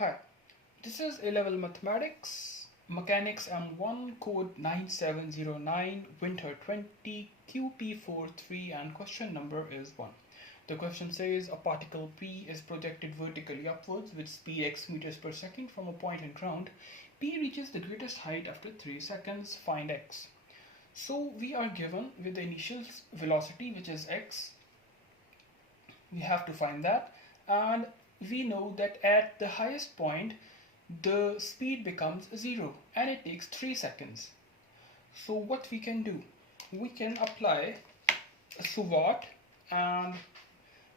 Hi, this is A-Level Mathematics Mechanics M1 code 9709 Winter 20 QP43 and question number is 1. The question says a particle P is projected vertically upwards with speed x meters per second from a point in ground. P reaches the greatest height after 3 seconds. Find x. So we are given with the initial velocity, which is x. We have to find that, and we know that at the highest point the speed becomes 0 and it takes 3 seconds. So what we can do, we can apply a SUVAT and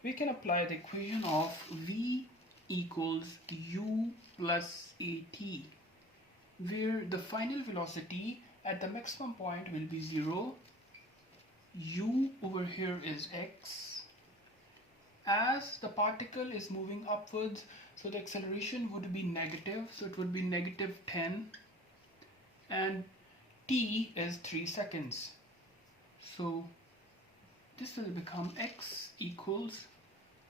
we can apply the equation of V equals U plus AT, where the final velocity at the maximum point will be 0. U over here is x. As the particle is moving upwards, so the acceleration would be negative, so it would be negative 10, and t is 3 seconds. So this will become x equals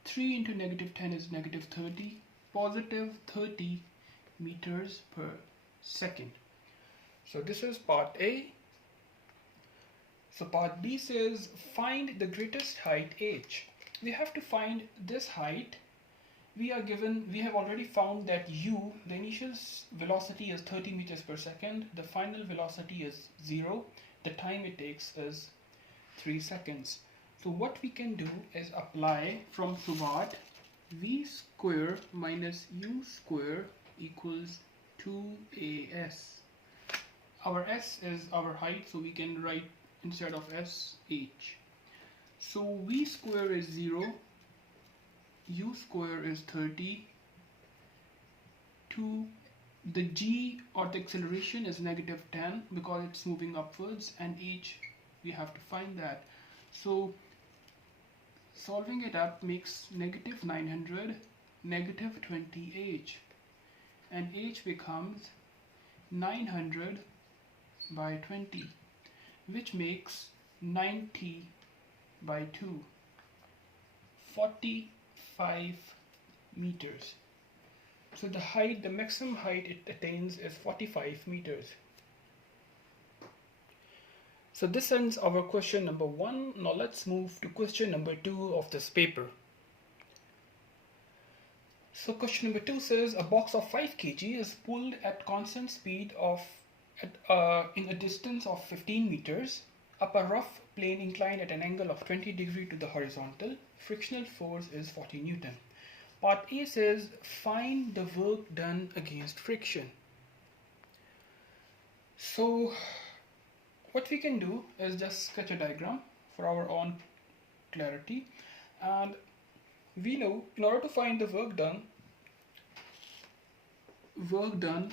3 into negative 10 is negative 30, positive 30 meters per second. So this is part A. So part B says find the greatest height h. We have to find this height. We have already found that u, the initial velocity is 30 meters per second, the final velocity is 0, the time it takes is 3 seconds. So what we can do is apply from SUVAT v square minus u square equals 2as. Our s is our height, so we can write instead of s, h. So v square is 0, u square is 30, the g or the acceleration is negative 10 because it's moving upwards, and h we have to find that. So solving it up makes negative 900, negative 20h, and h becomes 900 by 20, which makes 90 by 2, 45 meters. So the height, the maximum height it attains is 45 meters. So this ends our question number 1. Now let's move to question number 2 of this paper. So question number 2 says a box of 5 kg is pulled at constant speed in a distance of 15 meters up a rough plane inclined at an angle of 20 degrees to the horizontal. Frictional force is 40 Newton. Part A says find the work done against friction. So what we can do is just sketch a diagram for our own clarity, and we know in order to find the work done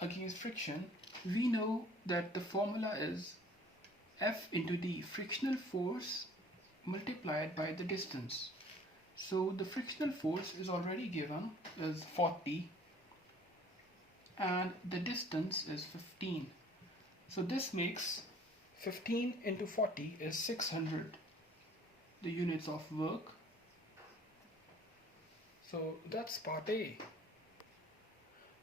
against friction, we know that the formula is F into d, frictional force multiplied by the distance. So the frictional force is already given as 40 and the distance is 15. So this makes 15 into 40 is 600, the units of work. So that's part A.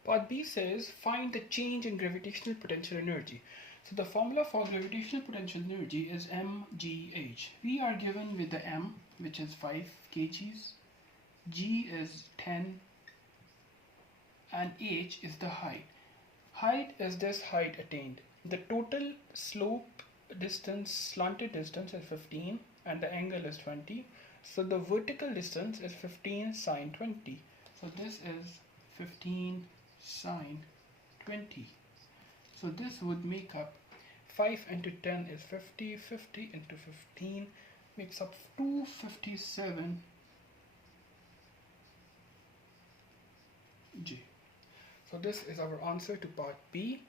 Part B says find the change in gravitational potential energy. So the formula for gravitational potential energy is mgh. We are given with the m, which is 5 kgs, g is 10, and h is the height. Height is this height attained. The total slope distance, slanted distance is 15 and the angle is 20. So the vertical distance is 15 sine 20. So this is 15 sine 20. So this would make up 5 into 10 is 50, 50 into 15 makes up 257 J. So this is our answer to part B.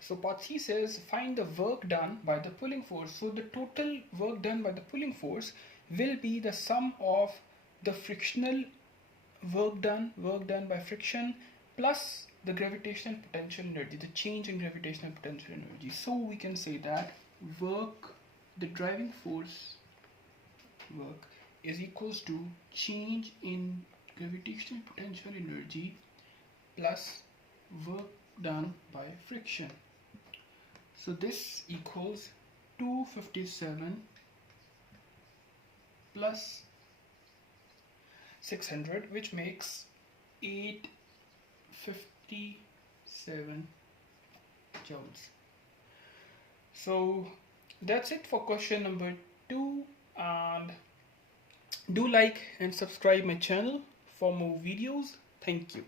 So part C says find the work done by the pulling force. So the total work done by the pulling force will be the sum of the frictional work done by friction plus the gravitational potential energy, the change in gravitational potential energy. So we can say that the driving force work is equals to change in gravitational potential energy plus work done by friction. So this equals 257 plus 600, which makes 857 joules. So that's it for question number 2, and do like and subscribe my channel for more videos. Thank you.